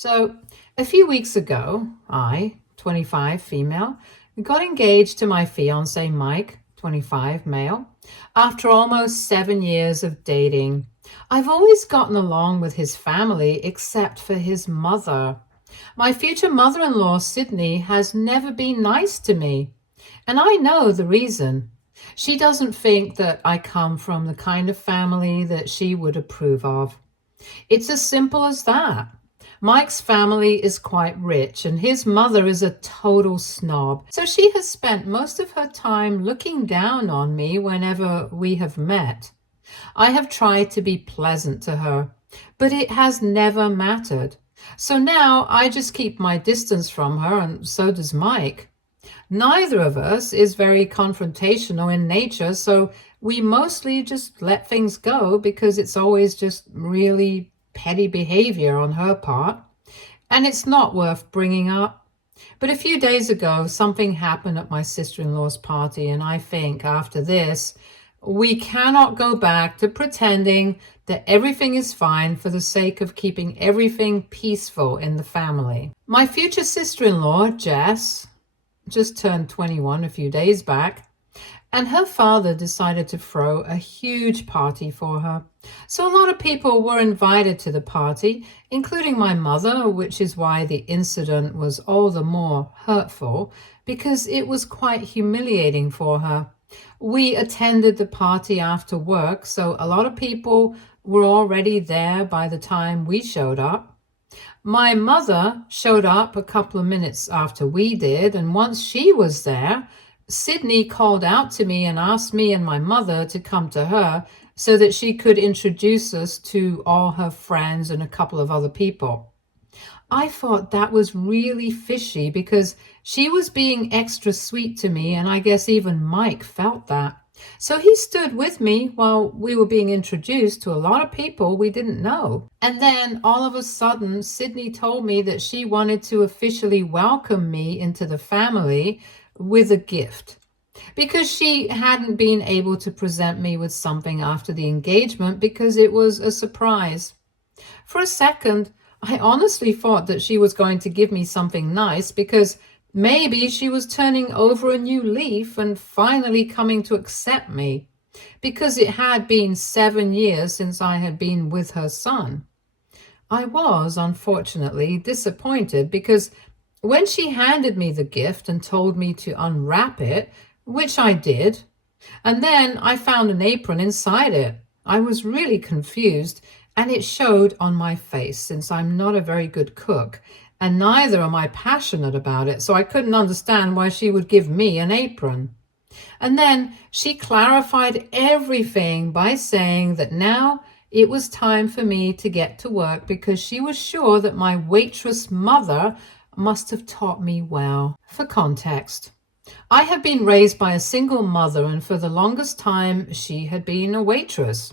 So, a few weeks ago, I, 25 female, got engaged to my fiance Mike, 25 male, after almost 7 years of dating. I've always gotten along with his family except for his mother. My future mother in law, Sydney, has never been nice to me, and I know the reason. She doesn't think that I come from the kind of family that she would approve of. It's as simple as that. Mike's family is quite rich, and his mother is a total snob. So she has spent most of her time looking down on me whenever we have met. I have tried to be pleasant to her, but it has never mattered. So now I just keep my distance from her, and so does Mike. Neither of us is very confrontational in nature, so we mostly just let things go because it's always just really petty behavior on her part, and it's not worth bringing up. But a few days ago, something happened at my sister-in-law's party, and I think after this, we cannot go back to pretending that everything is fine for the sake of keeping everything peaceful in the family. My future sister-in-law, Jess, just turned 21 a few days back, and her father decided to throw a huge party for her. So a lot of people were invited to the party, including my mother, which is why the incident was all the more hurtful, because it was quite humiliating for her. We attended the party after work, so a lot of people were already there by the time we showed up. My mother showed up a couple of minutes after we did, and once she was there, Sydney called out to me and asked me and my mother to come to her so that she could introduce us to all her friends and a couple of other people. I thought that was really fishy because she was being extra sweet to me, and I guess even Mike felt that. So he stood with me while we were being introduced to a lot of people we didn't know. And then all of a sudden, Sydney told me that she wanted to officially welcome me into the family with a gift, because she hadn't been able to present me with something after the engagement because it was a surprise. For a second, I honestly thought that she was going to give me something nice because maybe she was turning over a new leaf and finally coming to accept me, because it had been 7 years since I had been with her son. I was, unfortunately, disappointed because when she handed me the gift and told me to unwrap it, which I did, and then I found an apron inside it, I was really confused, and it showed on my face since I'm not a very good cook, and neither am I passionate about it, so I couldn't understand why she would give me an apron. And then she clarified everything by saying that now it was time for me to get to work because she was sure that my waitress mother must have taught me well. For context, I had been raised by a single mother, and for the longest time she had been a waitress.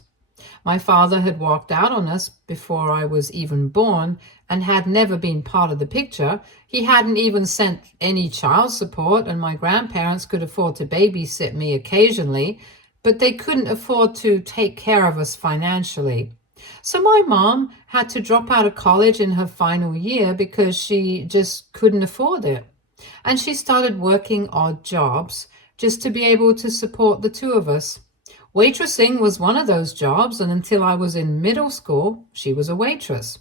My father had walked out on us before I was even born and had never been part of the picture. He hadn't even sent any child support, and my grandparents could afford to babysit me occasionally, but they couldn't afford to take care of us financially. So my mom had to drop out of college in her final year because she just couldn't afford it. And she started working odd jobs just to be able to support the two of us. Waitressing was one of those jobs, and until I was in middle school, she was a waitress.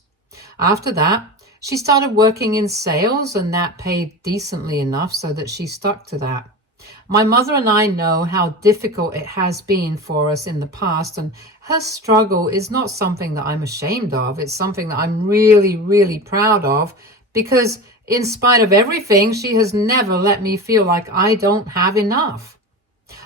After that, she started working in sales, and that paid decently enough so that she stuck to that. My mother and I know how difficult it has been for us in the past, and her struggle is not something that I'm ashamed of. It's something that I'm really, really proud of, because in spite of everything, she has never let me feel like I don't have enough.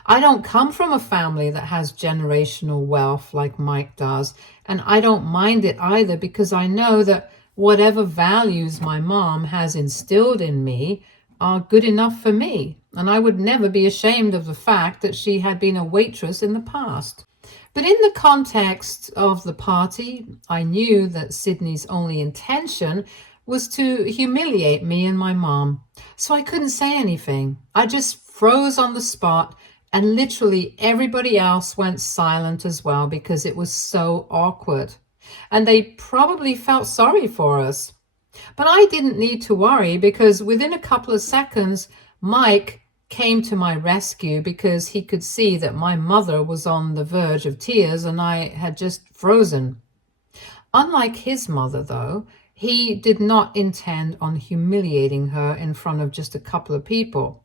I don't come from a family that has generational wealth like Mike does, and I don't mind it either because I know that whatever values my mom has instilled in me are good enough for me, and I would never be ashamed of the fact that she had been a waitress in the past. But in the context of the party, I knew that Sydney's only intention was to humiliate me and my mom, so I couldn't say anything. I just froze on the spot, and literally everybody else went silent as well because it was so awkward. And they probably felt sorry for us. But I didn't need to worry because within a couple of seconds, Mike came to my rescue because he could see that my mother was on the verge of tears and I had just frozen. Unlike his mother, though, he did not intend on humiliating her in front of just a couple of people.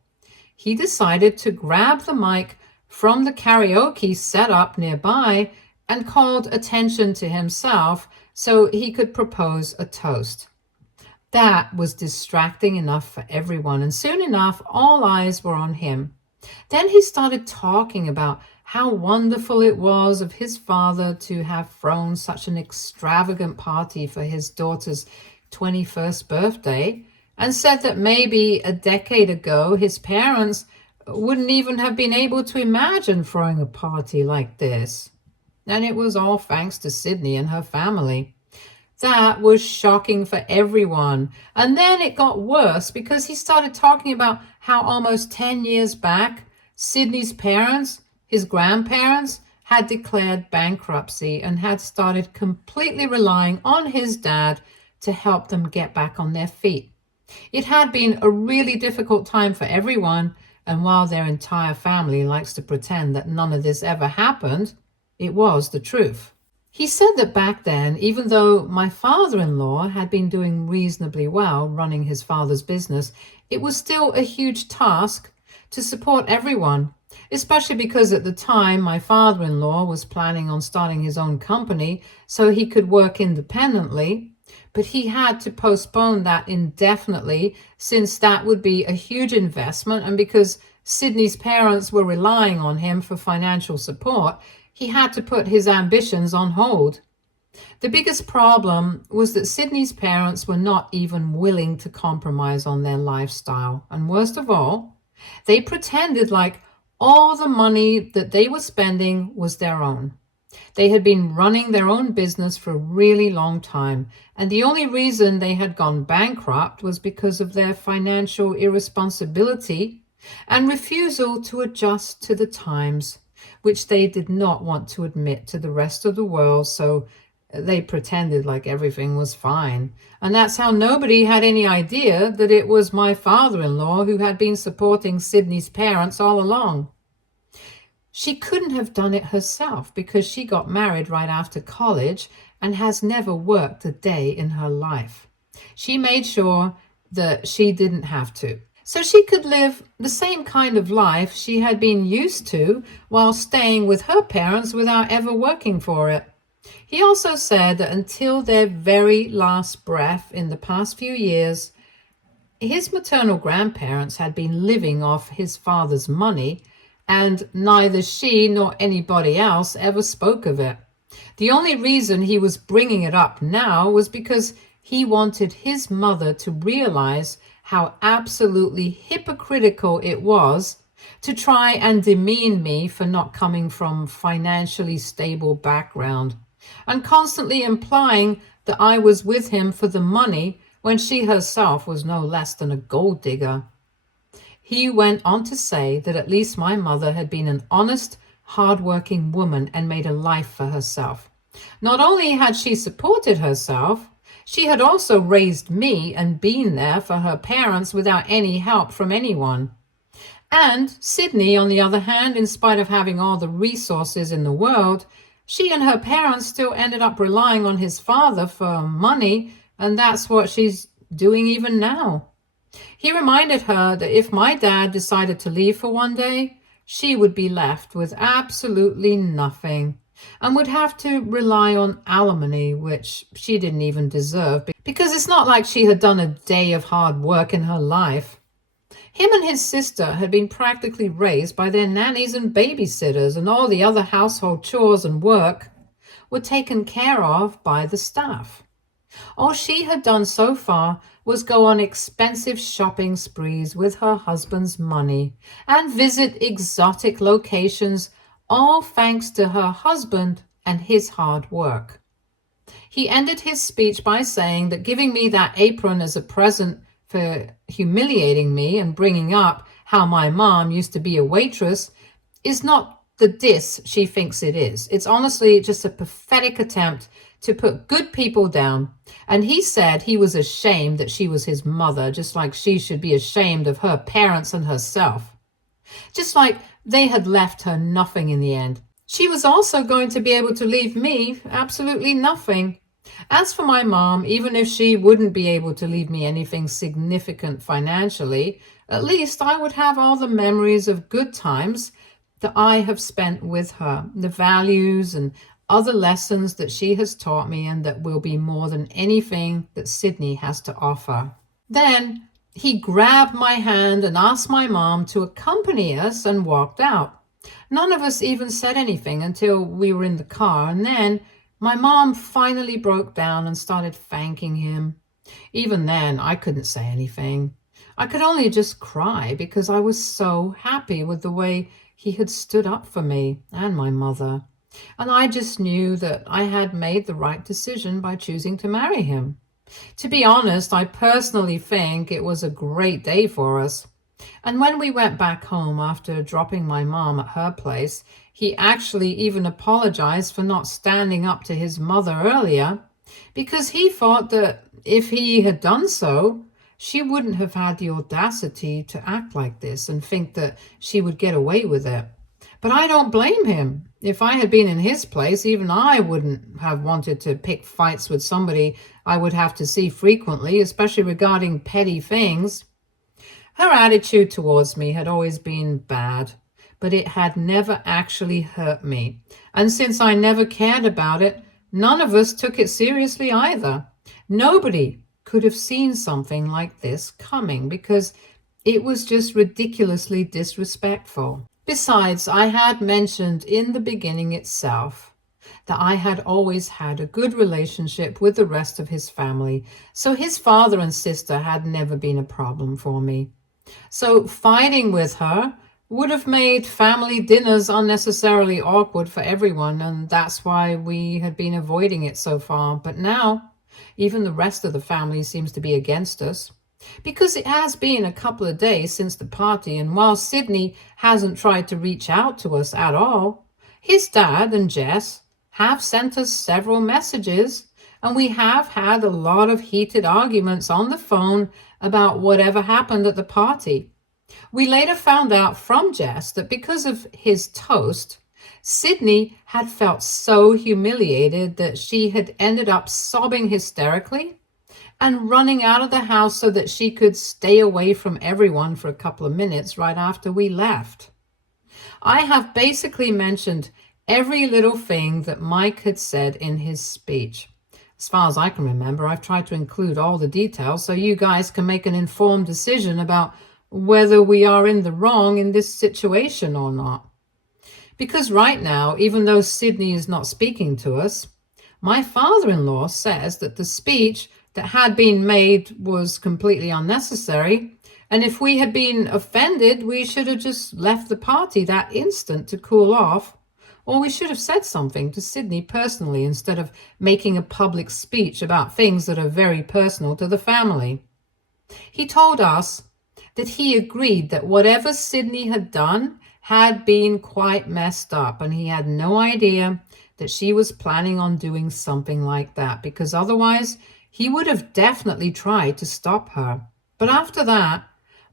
He decided to grab the mic from the karaoke set up nearby and called attention to himself so he could propose a toast. That was distracting enough for everyone, and soon enough, all eyes were on him. Then he started talking about how wonderful it was of his father to have thrown such an extravagant party for his daughter's 21st birthday, and said that maybe a decade ago his parents wouldn't even have been able to imagine throwing a party like this. And it was all thanks to Sydney and her family. That was shocking for everyone. And then it got worse because he started talking about how almost 10 years back, Sydney's parents, his grandparents, had declared bankruptcy and had started completely relying on his dad to help them get back on their feet. It had been a really difficult time for everyone, and while their entire family likes to pretend that none of this ever happened, it was the truth. He said that back then, even though my father-in-law had been doing reasonably well running his father's business, it was still a huge task to support everyone, especially because at the time my father-in-law was planning on starting his own company so he could work independently, but he had to postpone that indefinitely since that would be a huge investment, and because Sydney's parents were relying on him for financial support, he had to put his ambitions on hold. The biggest problem was that Sydney's parents were not even willing to compromise on their lifestyle. And worst of all, they pretended like all the money that they were spending was their own. They had been running their own business for a really long time, and the only reason they had gone bankrupt was because of their financial irresponsibility and refusal to adjust to the times, which they did not want to admit to the rest of the world, so they pretended like everything was fine. And that's how nobody had any idea that it was my father-in-law who had been supporting Sydney's parents all along. She couldn't have done it herself because she got married right after college and has never worked a day in her life. She made sure that she didn't have to, so she could live the same kind of life she had been used to while staying with her parents without ever working for it. He also said that until their very last breath in the past few years, his maternal grandparents had been living off his father's money, and neither she nor anybody else ever spoke of it. The only reason he was bringing it up now was because he wanted his mother to realize how absolutely hypocritical it was to try and demean me for not coming from financially stable background, and constantly implying that I was with him for the money when she herself was no less than a gold digger. He went on to say that at least my mother had been an honest, hard-working woman and made a life for herself. Not only had she supported herself, she had also raised me and been there for her parents without any help from anyone. And Sydney, on the other hand, in spite of having all the resources in the world, she and her parents still ended up relying on his father for money, and that's what she's doing even now. He reminded her that if my dad decided to leave for one day, she would be left with absolutely nothing and would have to rely on alimony, which she didn't even deserve, because it's not like she had done a day of hard work in her life. Him and his sister had been practically raised by their nannies and babysitters, and all the other household chores and work were taken care of by the staff. All she had done so far was go on expensive shopping sprees with her husband's money and visit exotic locations, all thanks to her husband and his hard work. He ended his speech by saying that giving me that apron as a present for humiliating me and bringing up how my mom used to be a waitress is not the diss she thinks it is. It's honestly just a pathetic attempt to put good people down. And he said he was ashamed that she was his mother, just like she should be ashamed of her parents and herself. Just like they had left her nothing in the end. She was also going to be able to leave me absolutely nothing. As for my mom, even if she wouldn't be able to leave me anything significant financially, at least I would have all the memories of good times that I have spent with her, the values and other lessons that she has taught me, and that will be more than anything that Sydney has to offer. Then he grabbed my hand and asked my mom to accompany us and walked out. None of us even said anything until we were in the car, and then my mom finally broke down and started thanking him. Even then, I couldn't say anything. I could only just cry because I was so happy with the way he had stood up for me and my mother. And I just knew that I had made the right decision by choosing to marry him. To be honest, I personally think it was a great day for us. And when we went back home after dropping my mom at her place, he actually even apologized for not standing up to his mother earlier, because he thought that if he had done so, she wouldn't have had the audacity to act like this and think that she would get away with it. But I don't blame him. If I had been in his place, even I wouldn't have wanted to pick fights with somebody I would have to see frequently, especially regarding petty things. Her attitude towards me had always been bad, but it had never actually hurt me. And since I never cared about it, none of us took it seriously either. Nobody could have seen something like this coming because it was just ridiculously disrespectful. Besides, I had mentioned in the beginning itself that I had always had a good relationship with the rest of his family, so his father and sister had never been a problem for me. So fighting with her would have made family dinners unnecessarily awkward for everyone, and that's why we had been avoiding it so far. But now, even the rest of the family seems to be against us. Because it has been a couple of days since the party, and while Sydney hasn't tried to reach out to us at all, his dad and Jess have sent us several messages, and we have had a lot of heated arguments on the phone about whatever happened at the party. We later found out from Jess that because of his toast, Sydney had felt so humiliated that she had ended up sobbing hysterically and running out of the house so that she could stay away from everyone for a couple of minutes right after we left. I have basically mentioned every little thing that Mike had said in his speech. As far as I can remember, I've tried to include all the details so you guys can make an informed decision about whether we are in the wrong in this situation or not. Because right now, even though Sydney is not speaking to us, my father-in-law says that the speech that had been made was completely unnecessary, and if we had been offended, we should have just left the party that instant to cool off, or we should have said something to Sydney personally instead of making a public speech about things that are very personal to the family. He told us that he agreed that whatever Sydney had done had been quite messed up, and he had no idea that she was planning on doing something like that, because otherwise he would have definitely tried to stop her. But after that,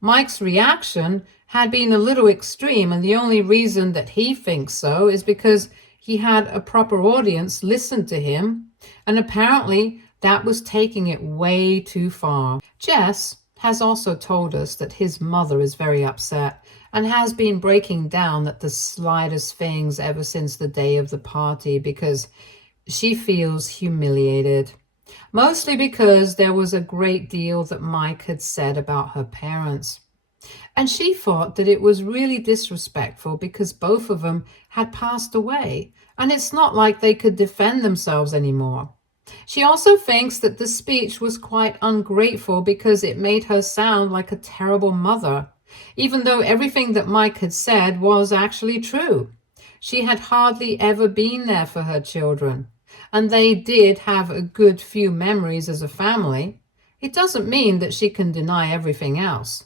Mike's reaction had been a little extreme, and the only reason that he thinks so is because he had a proper audience listen to him, and apparently that was taking it way too far. Jess has also told us that his mother is very upset and has been breaking down at the slightest things ever since the day of the party because she feels humiliated. Mostly because there was a great deal that Mike had said about her parents. And she thought that it was really disrespectful because both of them had passed away, and it's not like they could defend themselves anymore. She also thinks that the speech was quite ungrateful because it made her sound like a terrible mother, even though everything that Mike had said was actually true. She had hardly ever been there for her children, and they did have a good few memories as a family. It doesn't mean that she can deny everything else.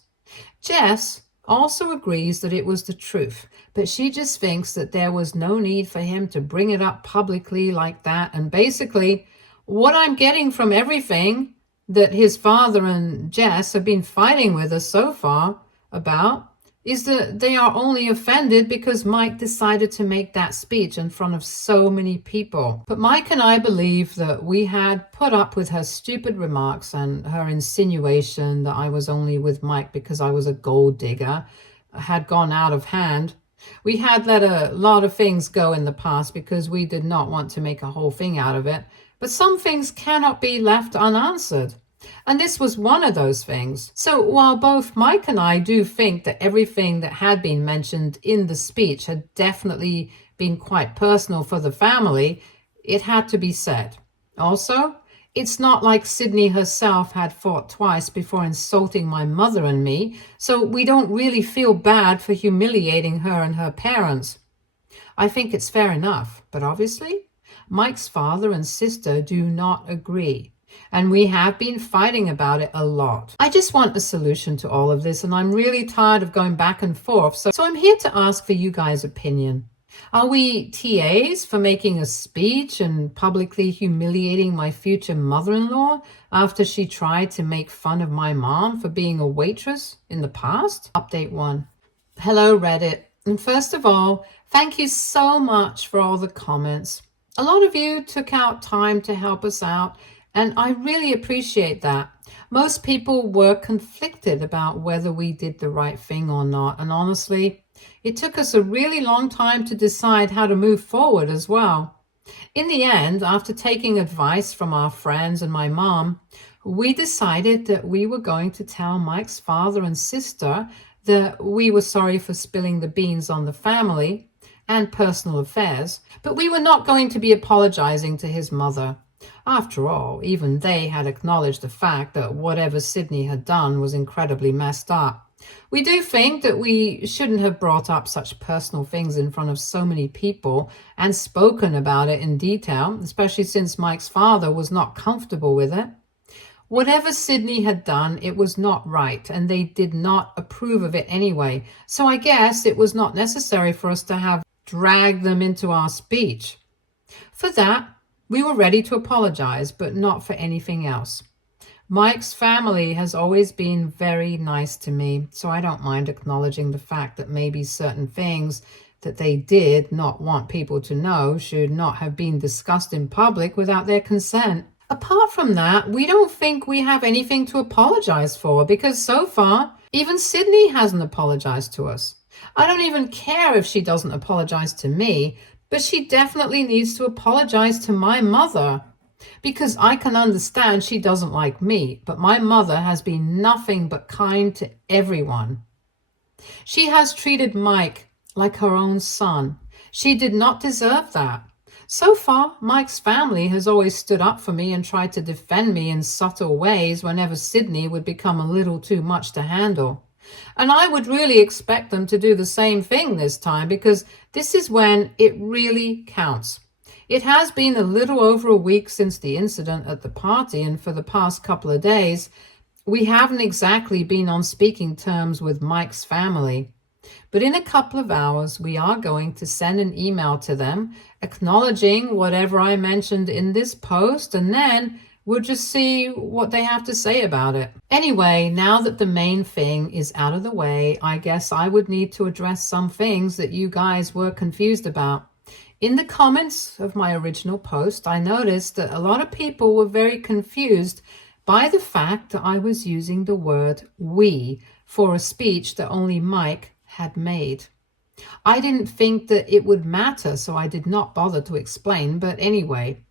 Jess also agrees that it was the truth, but she just thinks that there was no need for him to bring it up publicly like that, and basically What I'm getting from everything that his father and Jess have been fighting with us so far about is that they are only offended because Mike decided to make that speech in front of so many people. But Mike and I believe that we had put up with her stupid remarks and her insinuation that I was only with Mike because I was a gold digger had gone out of hand. We had let a lot of things go in the past because we did not want to make a whole thing out of it. But some things cannot be left unanswered. And this was one of those things. So while both Mike and I do think that everything that had been mentioned in the speech had definitely been quite personal for the family, it had to be said. Also, it's not like Sydney herself had thought twice before insulting my mother and me, so we don't really feel bad for humiliating her and her parents. I think it's fair enough, but obviously, Mike's father and sister do not agree. And we have been fighting about it a lot. I just want a solution to all of this, and I'm really tired of going back and forth. So I'm here to ask for you guys' opinion. Are we TAs for making a speech and publicly humiliating my future mother-in-law after she tried to make fun of my mom for being a waitress in the past? Update 1. Hello, Reddit. And first of all, thank you so much for all the comments. A lot of you took out time to help us out, and I really appreciate that. Most people were conflicted about whether we did the right thing or not. And honestly, it took us a really long time to decide how to move forward as well. In the end, after taking advice from our friends and my mom, we decided that we were going to tell Mike's father and sister that we were sorry for spilling the beans on the family and personal affairs, but we were not going to be apologizing to his mother. After all, even they had acknowledged the fact that whatever Sydney had done was incredibly messed up. We do think that we shouldn't have brought up such personal things in front of so many people and spoken about it in detail, especially since Mike's father was not comfortable with it. Whatever Sydney had done, it was not right, and they did not approve of it anyway. So I guess it was not necessary for us to have dragged them into our speech. For that, we were ready to apologize, but not for anything else. Mike's family has always been very nice to me, so I don't mind acknowledging the fact that maybe certain things that they did not want people to know should not have been discussed in public without their consent. Apart from that, we don't think we have anything to apologize for because so far, even Sydney hasn't apologized to us. I don't even care if she doesn't apologize to me, but she definitely needs to apologize to my mother. Because I can understand she doesn't like me, but my mother has been nothing but kind to everyone. She has treated Mike like her own son. She did not deserve that. So far, Mike's family has always stood up for me and tried to defend me in subtle ways whenever Sydney would become a little too much to handle. And I would really expect them to do the same thing this time because this is when it really counts. It has been a little over a week since the incident at the party, and for the past couple of days, we haven't exactly been on speaking terms with Mike's family. But in a couple of hours, we are going to send an email to them acknowledging whatever I mentioned in this post, and then we'll just see what they have to say about it. Anyway, now that the main thing is out of the way, I guess I would need to address some things that you guys were confused about. In the comments of my original post, I noticed that a lot of people were very confused by the fact that I was using the word we for a speech that only Mike had made. I didn't think that it would matter, so I did not bother to explain, but anyway,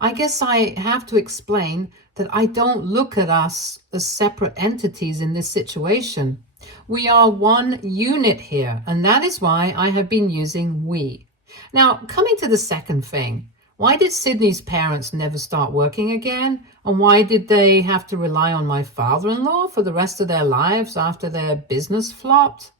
I guess I have to explain that I don't look at us as separate entities in this situation. We are one unit here, and that is why I have been using we. Now, coming to the second thing, why did Sydney's parents never start working again? And why did they have to rely on my father-in-law for the rest of their lives after their business flopped?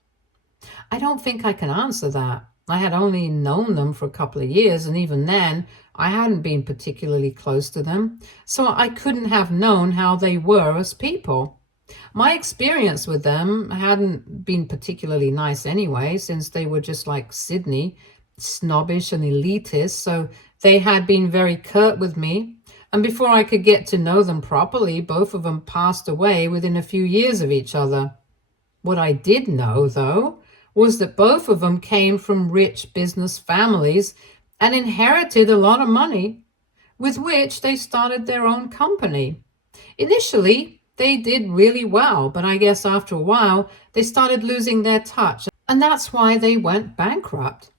I don't think I can answer that. I had only known them for a couple of years, and even then, I hadn't been particularly close to them, so I couldn't have known how they were as people. My experience with them hadn't been particularly nice anyway, since they were just like Sydney, snobbish and elitist, so they had been very curt with me. And before I could get to know them properly, both of them passed away within a few years of each other. What I did know, though, was that both of them came from rich business families and inherited a lot of money, with which they started their own company. Initially, they did really well, but I guess after a while, they started losing their touch, and that's why they went bankrupt.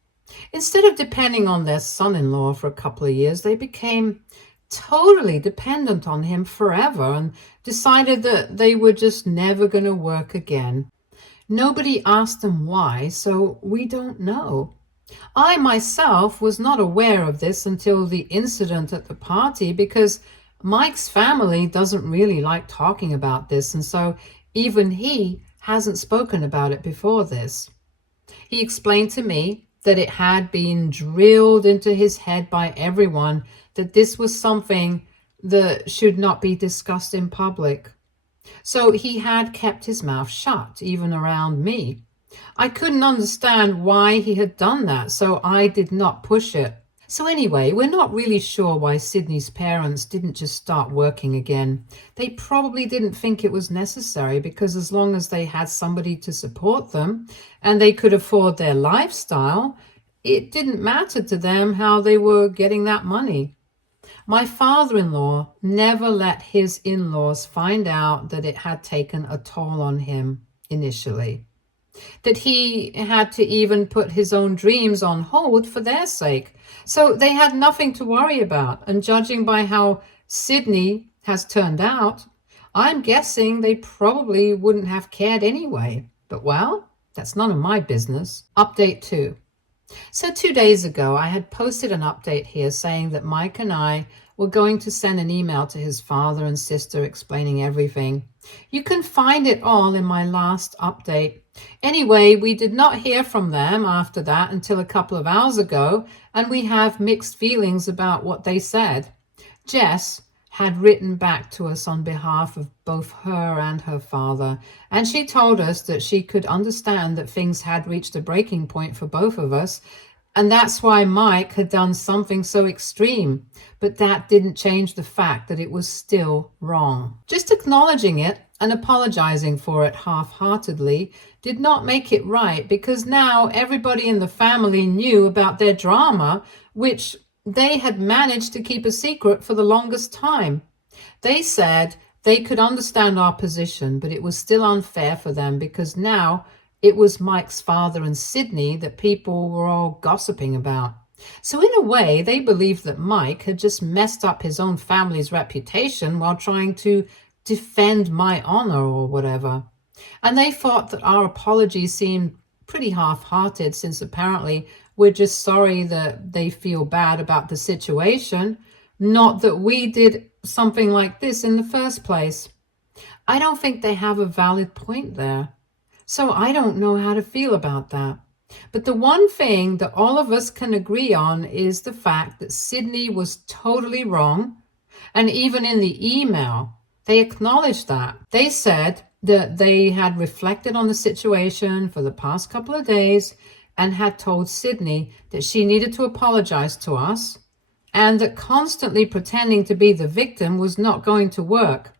Instead of depending on their son-in-law for a couple of years, they became totally dependent on him forever and decided that they were just never going to work again. Nobody asked them why, so we don't know. I myself was not aware of this until the incident at the party, because Mike's family doesn't really like talking about this, and so even he hasn't spoken about it before this. He explained to me that it had been drilled into his head by everyone that this was something that should not be discussed in public. So he had kept his mouth shut, even around me. I couldn't understand why he had done that, so I did not push it. So anyway, we're not really sure why Sydney's parents didn't just start working again. They probably didn't think it was necessary, because as long as they had somebody to support them and they could afford their lifestyle, it didn't matter to them how they were getting that money. My father-in-law never let his in-laws find out that it had taken a toll on him initially, that he had to even put his own dreams on hold for their sake. So they had nothing to worry about. And judging by how Sydney has turned out, I'm guessing they probably wouldn't have cared anyway. But well, that's none of my business. Update 2. So 2 days ago, I had posted an update here saying that Mike and I were going to send an email to his father and sister explaining everything. You can find it all in my last update. Anyway, we did not hear from them after that until a couple of hours ago, and we have mixed feelings about what they said. Jess had written back to us on behalf of both her and her father, and she told us that she could understand that things had reached a breaking point for both of us, and that's why Mike had done something so extreme, but that didn't change the fact that it was still wrong. Just acknowledging it and apologizing for it half-heartedly did not make it right, because now everybody in the family knew about their drama, which they had managed to keep a secret for the longest time. They said they could understand our position, but it was still unfair for them, because now it was Mike's father and Sydney that people were all gossiping about. So in a way, they believed that Mike had just messed up his own family's reputation while trying to defend my honor or whatever. And they thought that our apology seemed pretty half-hearted, since apparently we're just sorry that they feel bad about the situation, not that we did something like this in the first place. I don't think they have a valid point there. So I don't know how to feel about that. But the one thing that all of us can agree on is the fact that Sydney was totally wrong. And even in the email, they acknowledged that. They said that they had reflected on the situation for the past couple of days and had told Sydney that she needed to apologize to us, and that constantly pretending to be the victim was not going to work.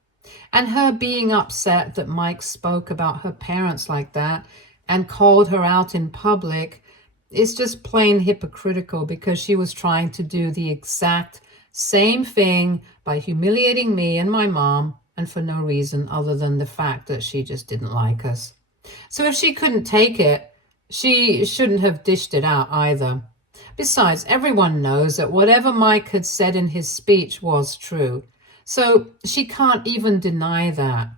And her being upset that Mike spoke about her parents like that and called her out in public is just plain hypocritical, because she was trying to do the exact same thing by humiliating me and my mom, and for no reason other than the fact that she just didn't like us. So if she couldn't take it, she shouldn't have dished it out either. Besides, everyone knows that whatever Mike had said in his speech was true. So she can't even deny that.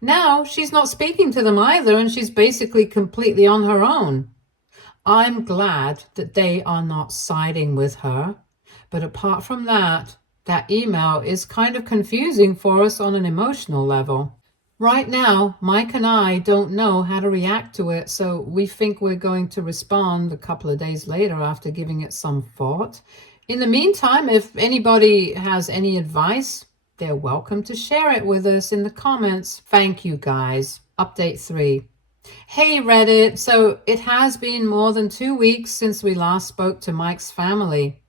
Now she's not speaking to them either, and she's basically completely on her own. I'm glad that they are not siding with her. But apart from that, that email is kind of confusing for us on an emotional level. Right now, Mike and I don't know how to react to it, so we think we're going to respond a couple of days later after giving it some thought. In the meantime, if anybody has any advice, they're welcome to share it with us in the comments. Thank you, guys. Update 3. Hey, Reddit. So it has been more than 2 weeks since we last spoke to Mike's family.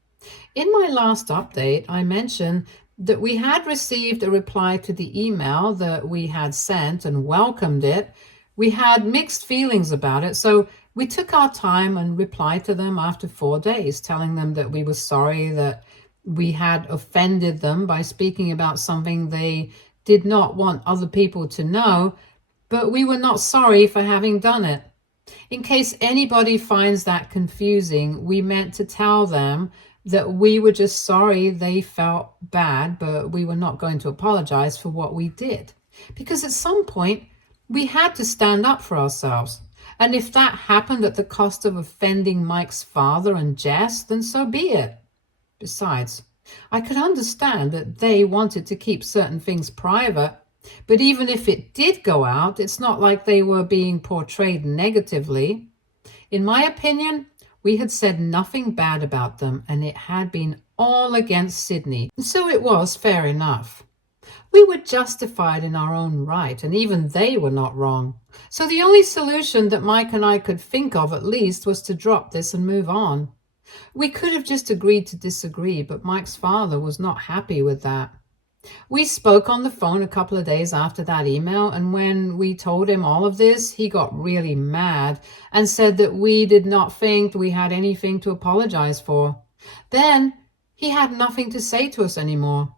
In my last update, I mentioned that we had received a reply to the email that we had sent and welcomed it. We had mixed feelings about it, so we took our time and replied to them after 4 days, telling them that we were sorry that we had offended them by speaking about something they did not want other people to know, but we were not sorry for having done it. In case anybody finds that confusing, we meant to tell them that we were just sorry they felt bad, but we were not going to apologize for what we did. Because at some point, we had to stand up for ourselves. And if that happened at the cost of offending Mike's father and Jess, then so be it. Besides, I could understand that they wanted to keep certain things private, but even if it did go out, it's not like they were being portrayed negatively. In my opinion, we had said nothing bad about them, and it had been all against Sydney, so it was fair enough. We were justified in our own right, and even they were not wrong. So the only solution that Mike and I could think of, at least, was to drop this and move on. We could have just agreed to disagree, but Mike's father was not happy with that. We spoke on the phone a couple of days after that email, and when we told him all of this, he got really mad and said that we did not think we had anything to apologize for. Then he had nothing to say to us anymore.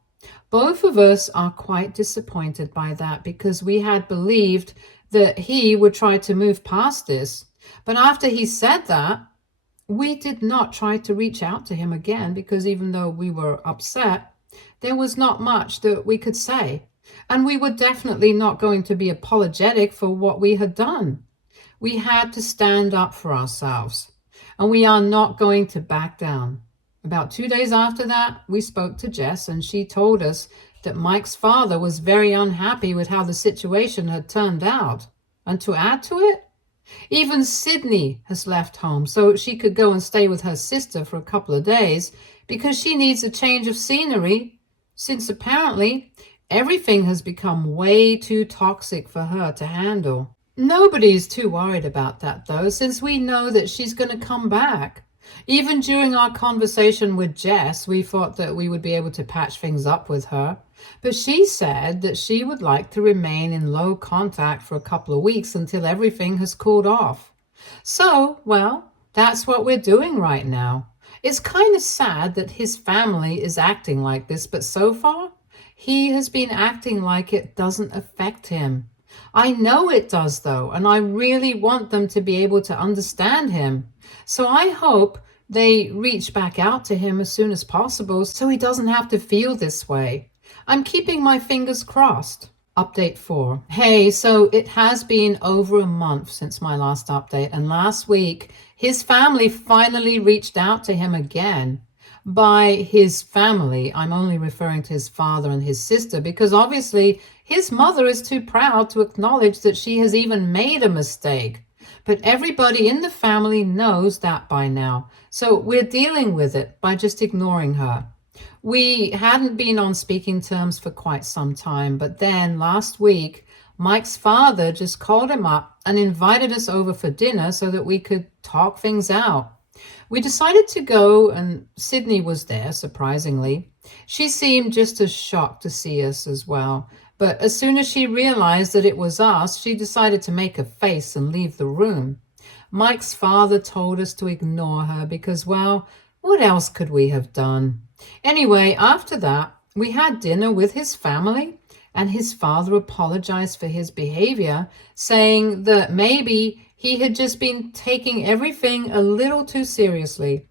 Both of us are quite disappointed by that because we had believed that he would try to move past this. But after he said that, we did not try to reach out to him again because even though we were upset, there was not much that we could say. And we were definitely not going to be apologetic for what we had done. We had to stand up for ourselves, and we are not going to back down. About 2 days after that, we spoke to Jess, and she told us that Mike's father was very unhappy with how the situation had turned out. And to add to it, even Sydney has left home so she could go and stay with her sister for a couple of days because she needs a change of scenery, since apparently everything has become way too toxic for her to handle. Nobody's too worried about that though, since we know that she's going to come back. Even during our conversation with Jess, we thought that we would be able to patch things up with her, but she said that she would like to remain in low contact for a couple of weeks until everything has cooled off. So, well, that's what we're doing right now. It's kind of sad that his family is acting like this, but so far, he has been acting like it doesn't affect him. I know it does though, and I really want them to be able to understand him. So I hope they reach back out to him as soon as possible so he doesn't have to feel this way. I'm keeping my fingers crossed. Update 4. Hey, so it has been over a month since my last update, and last week his family finally reached out to him again. By his family, I'm only referring to his father and his sister because obviously his mother is too proud to acknowledge that she has even made a mistake. But everybody in the family knows that by now, so we're dealing with it by just ignoring her. We hadn't been on speaking terms for quite some time, but then last week, Mike's father just called him up and invited us over for dinner so that we could talk things out. We decided to go, and Sydney was there, surprisingly. She seemed just as shocked to see us as well, but as soon as she realized that it was us, she decided to make a face and leave the room. Mike's father told us to ignore her because, well, what else could we have done? Anyway, after that, we had dinner with his family, and his father apologized for his behavior, saying that maybe he had just been taking everything a little too seriously.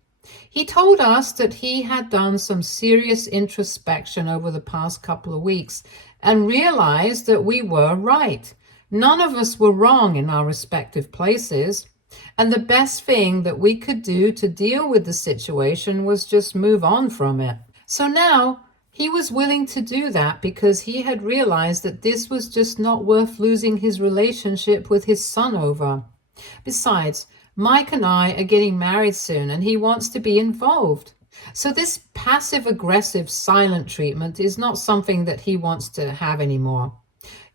He told us that he had done some serious introspection over the past couple of weeks and realized that we were right. None of us were wrong in our respective places, and the best thing that we could do to deal with the situation was just move on from it. So now he was willing to do that because he had realized that this was just not worth losing his relationship with his son over. Besides, Mike and I are getting married soon and he wants to be involved. So this passive-aggressive silent treatment is not something that he wants to have anymore.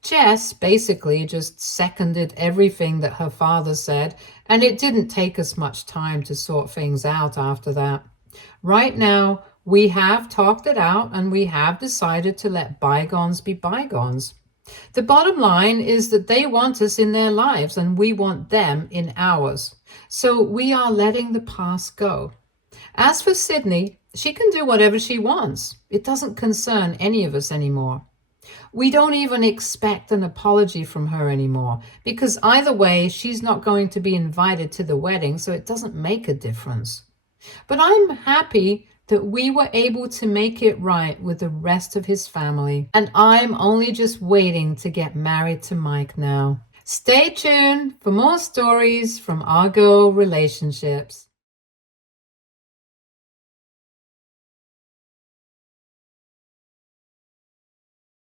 Jess basically just seconded everything that her father said, and it didn't take us much time to sort things out after that. Right now, We have talked it out and we have decided to let bygones be bygones. The bottom line is that they want us in their lives and we want them in ours. So we are letting the past go. As for Sydney, she can do whatever she wants. It doesn't concern any of us anymore. We don't even expect an apology from her anymore because either way, she's not going to be invited to the wedding, so it doesn't make a difference. But I'm happy that we were able to make it right with the rest of his family, and I'm only just waiting to get married to Mike now. Stay tuned for more stories from our girl relationships.